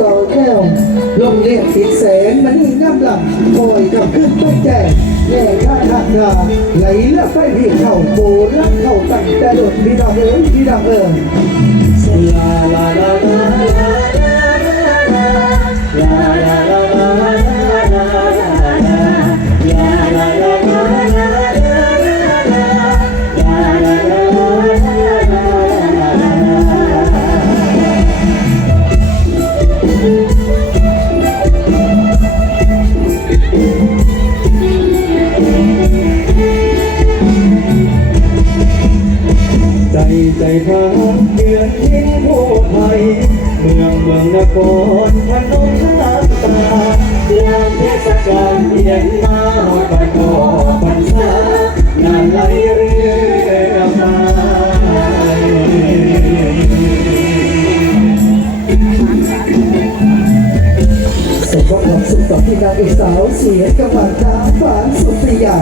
ต่อแก้วลงเล่นสีแสนมันนี่น้ำหลังคอยกับขึ้นต้งแก่แย่ข้าทางนาไหลเลือกไปพี่เข่าโบลักเข่าตั้งแต่โดดพี่ดอกเอ๋ยพี่ดอกเอ๋ยลาลาลาลาลา นครพนมข้ามตาเดือนเทศกาลเพียนมาปะกอบพรรษางานไหลเรือไปสุขความสุขกับที่นางเอกสาวเสียกำลังตาฝันสุขียา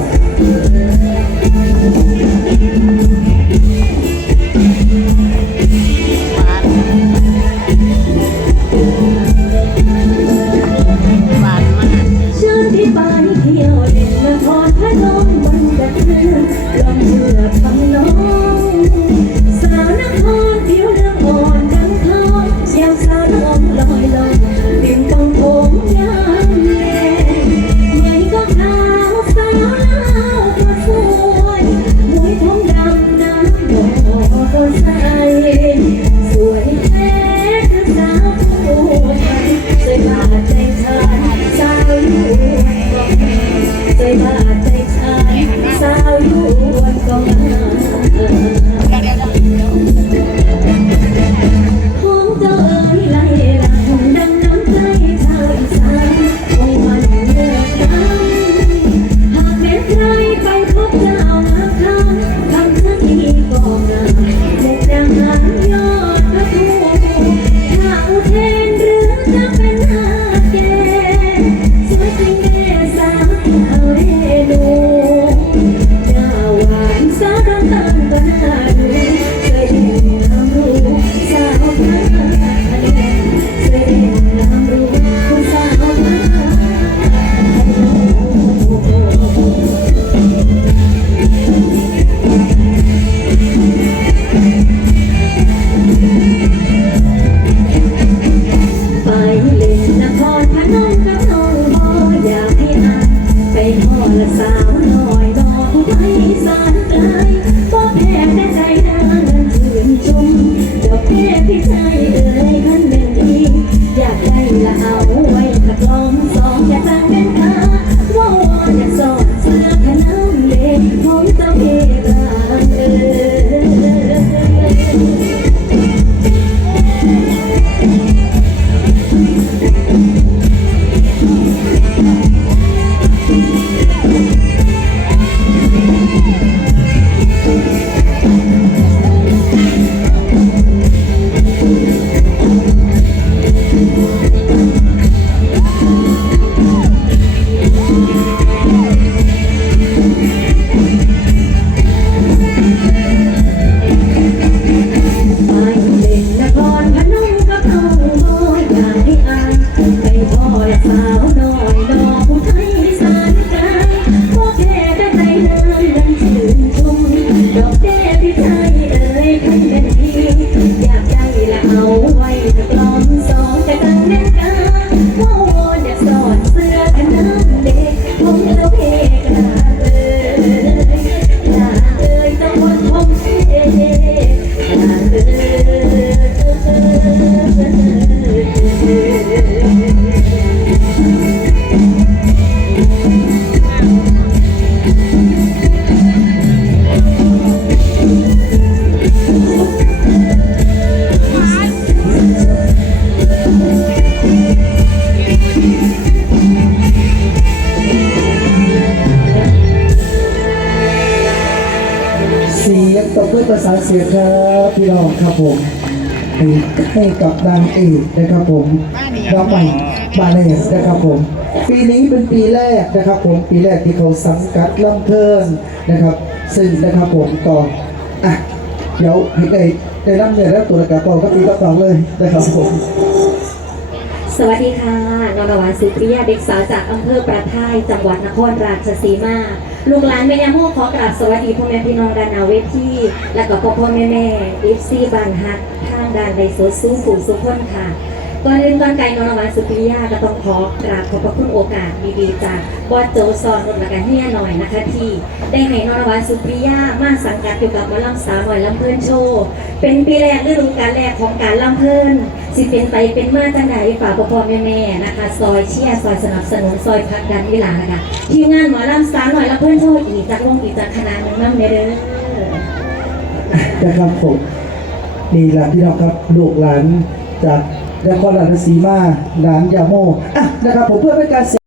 สียงครับพี่รองครับผมให้กับนางเอกนะครับผมน้องใหม่บาเลสนะครับผม ปีนี้เป็นปีแรกนะครับผมปีแรกที่เขาสังกัดลำเพลินนะครับ ซึ่งนะครับผมต่ออะเดี๋ยวให้ได้ได้รับเงินแล้วตัวกระเป๋าก็ปีกระเป๋าเลยนะครับผม สวัสดีค่ะนนวาสุปริยาเด็กสาวจากอำเภอประทายจังหวัดนครราชสีมา ลูกหลานแม่ยาโมขอกราบสวัสดีพ่อแม่พี่น้องดานาเวทีและก็พ่อพ่อแม่แม่เอฟซีบานฮักทางดานในสดสู้สู่สุขคนค่ะ ก่อนอื่นก่อนไกลนนวาสุปริยาก็ต้องขอกราบขอบพระคุณโอกาสดีๆจากบอสโจซอนนนท์และกันเฮียหน่อยนะคะที่ ได้ให้นนวาสุปริยามาสังกัดอยู่กับหมอลำสาวหน่อยลำเพลินโชว์ เป็นปีแรกฤดูกาลแรกของการลำเพลินสิเป็นไปเป็นมาจังไหนฝากพ่อพ่อแม่แม่นะคะ ซอยเชียซอยสนับสนุนซอยพักดันเวลานะคะทีมงานหมอลำสาวหน่อยลำเพลินโชว์อีกจากวงอีกจากคณะหนึงนั่งเด้อนะครับผมนี่แหละพี่น้องครับลูกหลานจาก นครราชสีมาหลานยาโมอะนะครับผมเพื่อเป็นการ